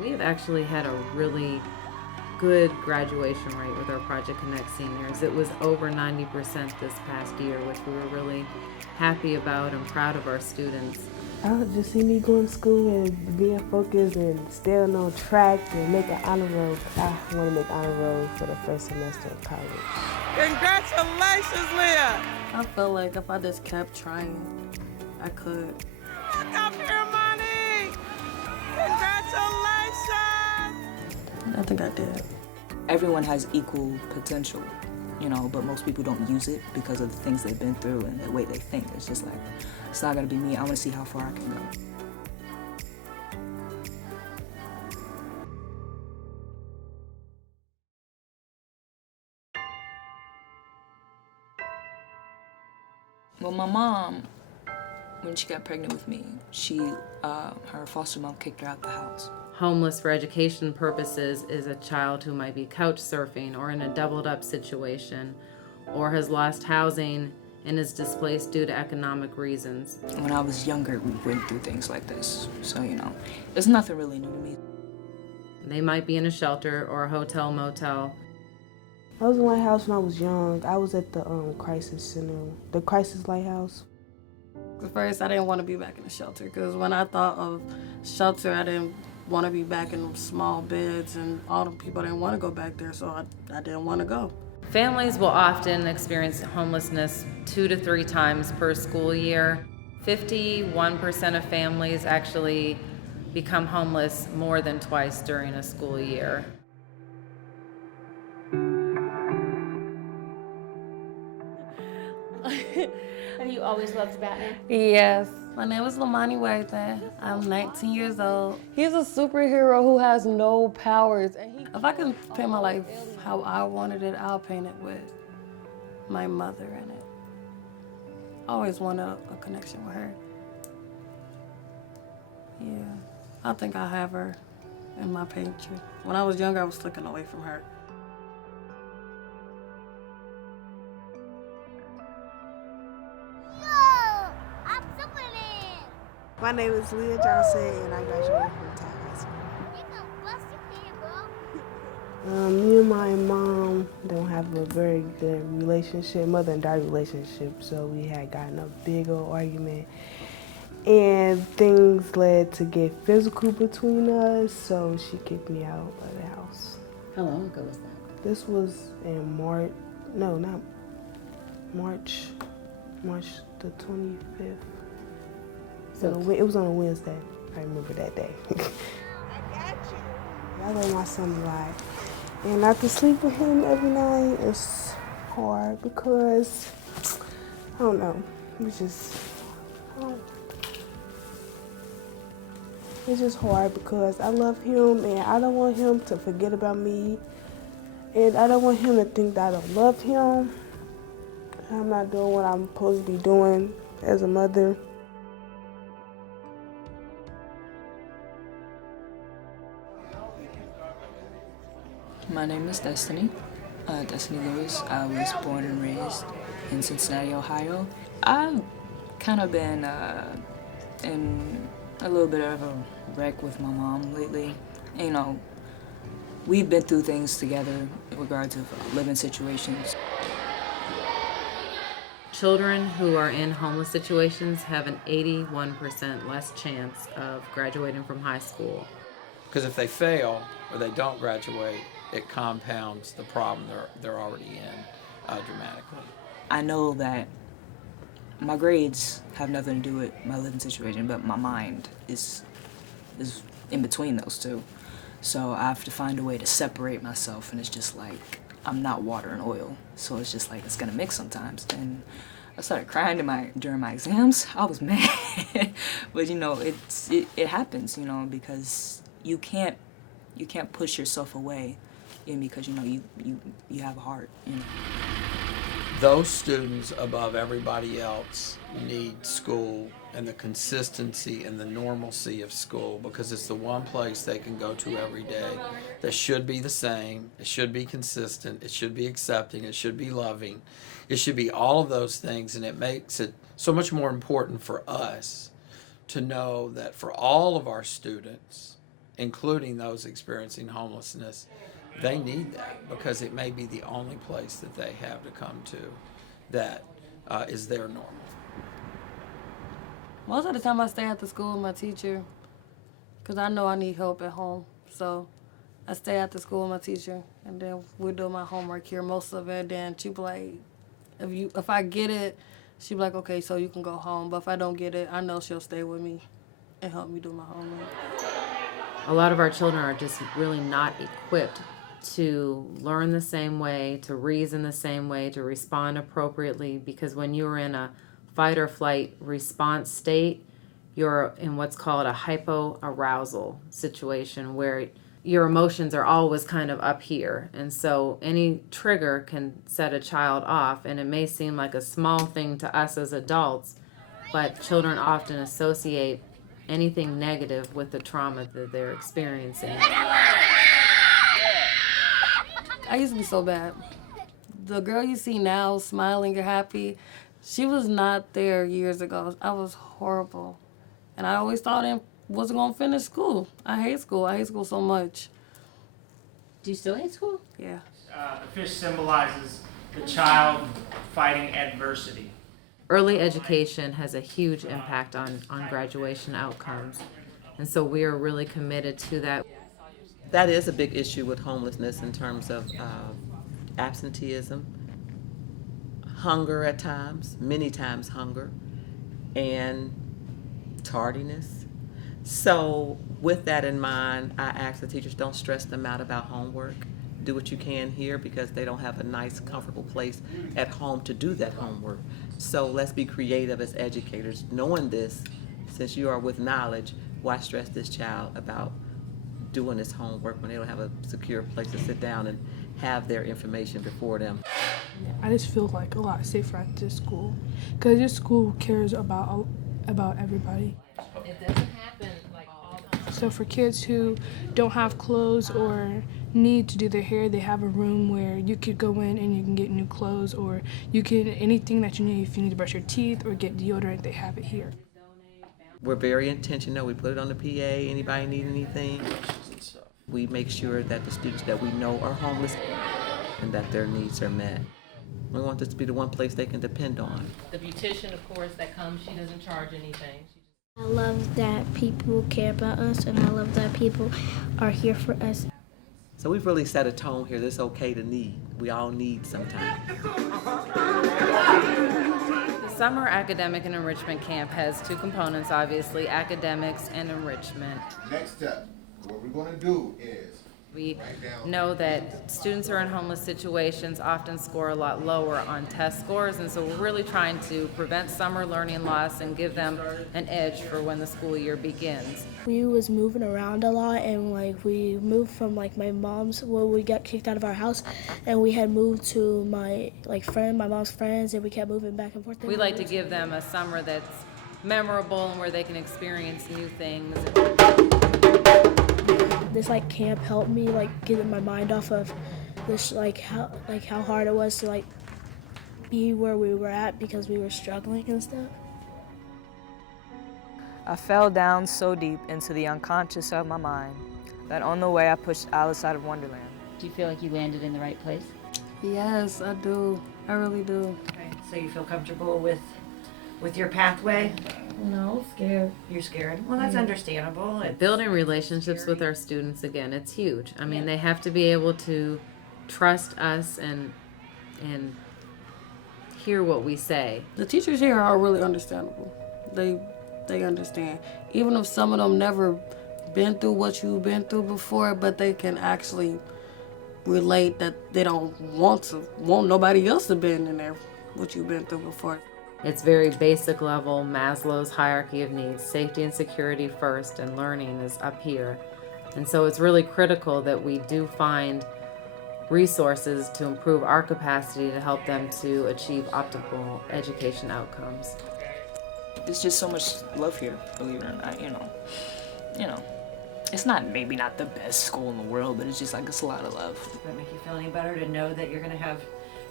We have actually had a really good graduation rate with our Project Connect seniors. It was over 90% this past year, which we were really happy about and proud of our students. I would just see me going to school and being focused and staying on track and making honor roll. I want to make honor roll for the first semester of college. Congratulations, Leah! I feel like if I just kept trying, I could. Look up here, money! Congratulations! I think I did. Everyone has equal potential, but most people don't use it because of the things they've been through and the way they think. It's just like, it's not gonna be me. I wanna see how far I can go. Well, my mom, when she got pregnant with me, her foster mom kicked her out the house. Homeless for education purposes is a child who might be couch surfing or in a doubled up situation or has lost housing and is displaced due to economic reasons. When I was younger, we went through things like this. So, it's nothing really new to me. They might be in a shelter or a hotel motel. I was in Lighthouse when I was young. I was at the crisis center, the crisis lighthouse. At first, I didn't want to be back in the shelter because when I thought of shelter, I didn't want to be back in small beds, and all the people didn't want to go back there, so I didn't want to go. Families will often experience homelessness 2 to 3 times per school year. 51% of families actually become homeless more than twice during a school year. Have you always loved Batman? Yes. My name is Lamani Worthen. I'm 19 years old. He's a superhero who has no powers. And If I can paint my life how I wanted it, I'll paint it with my mother in it. I always wanted a connection with her. Yeah, I think I have her in my picture. When I was younger, I was looking away from her. My name is Leah Johnson, and I graduated from Tech High School. Me and my mom don't have a very good relationship, mother and daughter relationship, so we had gotten a big old argument. And things led to get physical between us, so she kicked me out of the house. How long ago was that? This was in March, no, not March, March the 25th. So it was on a Wednesday. I remember that day. I got you. I love my son a lot. And not to sleep with him every night is hard because, I don't know, it's just hard because I love him and I don't want him to forget about me. And I don't want him to think that I don't love him. I'm not doing what I'm supposed to be doing as a mother. My name is Destiny Lewis. I was born and raised in Cincinnati, Ohio. I've kind of been in a little bit of a wreck with my mom lately. We've been through things together in regards of living situations. Children who are in homeless situations have an 81% less chance of graduating from high school. Because if they fail or they don't graduate, it compounds the problem they're already in dramatically. I know that my grades have nothing to do with my living situation, but my mind is in between those two. So I have to find a way to separate myself, and it's just like I'm not water and oil. So it's just like it's gonna mix sometimes. And I started crying during my exams. I was mad, but it happens, because you can't push yourself away, because you have a heart. Those students above everybody else need school and the consistency and the normalcy of school, because it's the one place they can go to every day that should be the same, it should be consistent, it should be accepting, it should be loving, it should be all of those things. And it makes it so much more important for us to know that for all of our students, including those experiencing homelessness, they need that because it may be the only place that they have to come to that is their normal. Most of the time I stay at the school with my teacher because I know I need help at home. So I stay at the school with my teacher, and then we do my homework here, most of it. Then she be like, if I get it, she be like, okay, so you can go home. But if I don't get it, I know she'll stay with me and help me do my homework. A lot of our children are just really not equipped to learn the same way, to reason the same way, to respond appropriately, because when you're in a fight or flight response state, you're in what's called a hypoarousal situation where your emotions are always kind of up here. And so any trigger can set a child off, and it may seem like a small thing to us as adults, but children often associate anything negative with the trauma that they're experiencing. I used to be so bad. The girl you see now smiling and happy, she was not there years ago. I was horrible. And I always thought I wasn't going to finish school. I hate school. I hate school so much. Do you still hate school? Yeah. The fish symbolizes the child fighting adversity. Early education has a huge impact on graduation outcomes. And so we are really committed to that. That is a big issue with homelessness in terms of absenteeism, hunger at times, many times hunger, and tardiness. So with that in mind, I ask the teachers, don't stress them out about homework. Do what you can here because they don't have a nice, comfortable place at home to do that homework. So let's be creative as educators. Knowing this, since you are with knowledge, why stress this child about doing this homework when they don't have a secure place to sit down and have their information before them? I just feel like a lot safer at this school because this school cares about everybody. It doesn't happen like all the time. So for kids who don't have clothes or need to do their hair, they have a room where you could go in and you can get new clothes, or you can, anything that you need, if you need to brush your teeth or get deodorant, they have it here. We're very intentional. We put it on the PA. Anybody need anything? We make sure that the students that we know are homeless and that their needs are met. We want this to be the one place they can depend on. The beautician, of course, that comes, she doesn't charge anything. I love that people care about us, and I love that people are here for us. So we've really set a tone here that it's okay to need. We all need sometimes. The summer academic and enrichment camp has two components, obviously, academics and enrichment. Next step, what we're going to do is we know that students who are in homeless situations often score a lot lower on test scores, and so we're really trying to prevent summer learning loss and give them an edge for when the school year begins. We was moving around a lot, and we moved from my mom's, where we got kicked out of our house, and we had moved to my mom's friends, and we kept moving back and forth. We like to give them a summer that's memorable and where they can experience new things. This camp helped me get my mind off of this how hard it was to be where we were at because we were struggling and stuff. I fell down so deep into the unconscious of my mind that on the way I pushed Alice out of Wonderland. Do you feel like you landed in the right place? Yes, I do. I really do. Okay. So you feel comfortable with your pathway? No, scared. You're scared? Well, that's understandable. Building relationships with our students, again, it's huge. I mean, they have to be able to trust us and hear what we say. The teachers here are really understandable. They understand. Even if some of them never been through what you've been through before, but they can actually relate that they don't want nobody else to been in there what you've been through before. It's very basic level, Maslow's hierarchy of needs. Safety and security first, and learning is up here. And so it's really critical that we do find resources to improve our capacity to help them to achieve optimal education outcomes. There's just so much love here, believe it or not, you know. It's maybe not the best school in the world, but it's just it's a lot of love. Does that make you feel any better to know that you're going to have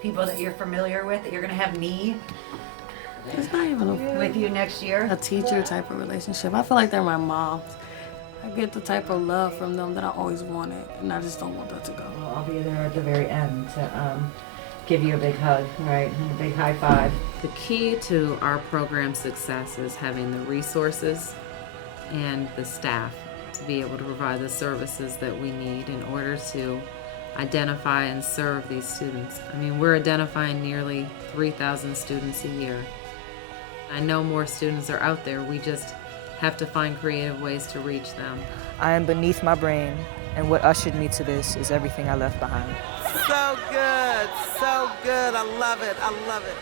people that you're familiar with, that you're going to have me It's not even with you next year? a teacher type of relationship. I feel like they're my moms. I get the type of love from them that I always wanted, and I just don't want that to go. Well, I'll be there at the very end to give you a big hug, right, and a big high five. The key to our program success is having the resources and the staff to be able to provide the services that we need in order to identify and serve these students. I mean, we're identifying nearly 3,000 students a year. I know more students are out there. We just have to find creative ways to reach them. I am beneath my brain, and what ushered me to this is everything I left behind. So good, so good. I love it. I love it.